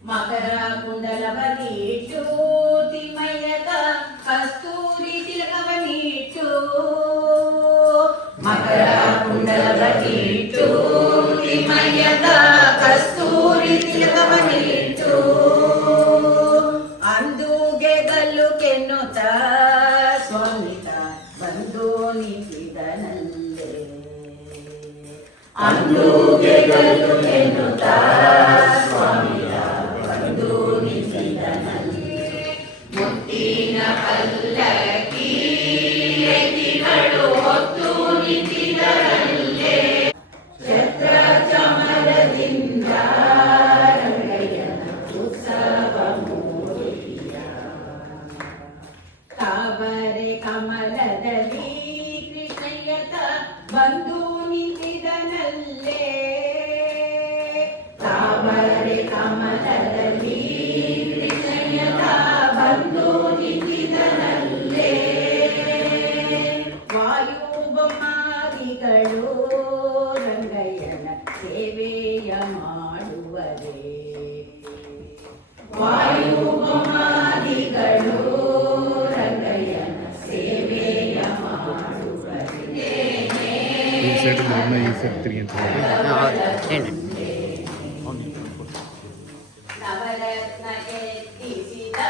ಮಕರ ಕುಂಡಲವನಿಟ್ಟು ತಿಮ್ಮಯ್ಯಗ ಕಸ್ತೂರಿ ತಿಲಕವನಿಟ್ಟು ಮಕರ ಕುಂಡಲವನಿಟ್ಟು ತಿಮ್ಮಯ್ಯಗ ಕಸ್ತೂರಿ ತಿಲಕವನಿಟ್ಟು ಅಂದುಗೆ ಗಲ್ಲು ಕೆನ್ನುತ್ತ ಸ್ವಾಮಿತ ಬಂದು ನಿಂತಿದನಲ್ಲೇ ಅಂದುಗೆ ಗಲ್ಲು ಕೆನ್ನುತ್ತ ಸ್ವಾಮಿತ ಬಂದು ನಿಂತಿದನಲ್ಲೇ ಮುತ್ತಿನ ಪಲ್ಲಕ್ಕಿ ಎತ್ತಿಗಳು ಹೊತ್ತು ನಿಂತಿದರಲ್ಲೇ ಛತ್ರ ಚಾಮರದಿಂದ ರಂಗಯ್ಯನ ಉತ್ಸವ ಮೂಡಿಯ ತಾವರೆ ಕಮಲದಲ್ಲಿ ಕೃಷ್ಣಯ್ಯತ ಬಂದು ನಿಂತಿದನಲ್ಲೇ ತಾವರೆ ಕಮಲದಲ್ಲಿ ಕೃಷ್ಣಯ್ಯತ ಬಂದು ನಿಂತಿದನಲ್ಲೇ ವಾಯುಬೊಮ್ಮಾದಿಗಳು ರಂಗಯ್ಯನ ಸೇವೆಯ ಮಾಡುವರೇ ವಾಯುಬೊಮ್ಮಾದಿಗಳು ರಂಗಯ್ಯನ ಸೇವೆಯ ಮಾಡುವರೇ ಈ ಸೈಡ್ ನಮ್ಮ ಈ ಸೈಡ್ ತಿರುಗಿ ಅಂತ ನವರತ್ನ ಕೆತ್ತಿಸಿದ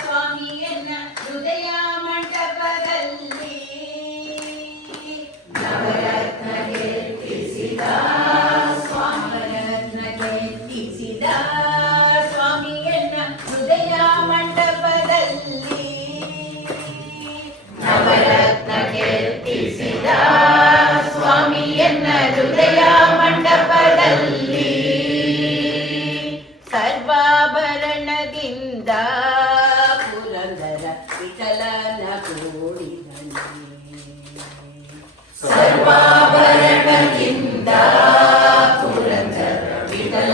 ಸ್ವಾಮಿಯನ್ನ ಹೃದಯ ಮಂಟಪದಲ್ಲಿ ನವರತ್ನ ಕೆತ್ತಿಸಿದ ಸ್ವಾಮಿಯನ್ನ ಕೆತ್ತಿಸಿದ ಸ್ವಾಮಿಯನ್ನ ಹೃದಯ ಮಂಟಪದಲ್ಲಿ ನವರತ್ನ ಕೆತ್ತಿಸಿದ ಸ್ವಾಮಿಯನ್ನ ಹೃದಯ ಮಂಟಪದಲ್ಲಿ ಸರ್ವಾಭರಣದಿಂದ ಪುರಂದರ ವಿಠಲನ ಕೂಡಿದನೆ ಸರ್ವಾಭರಣದಿಂದ ಪುರಂದರ ವಿಠಲ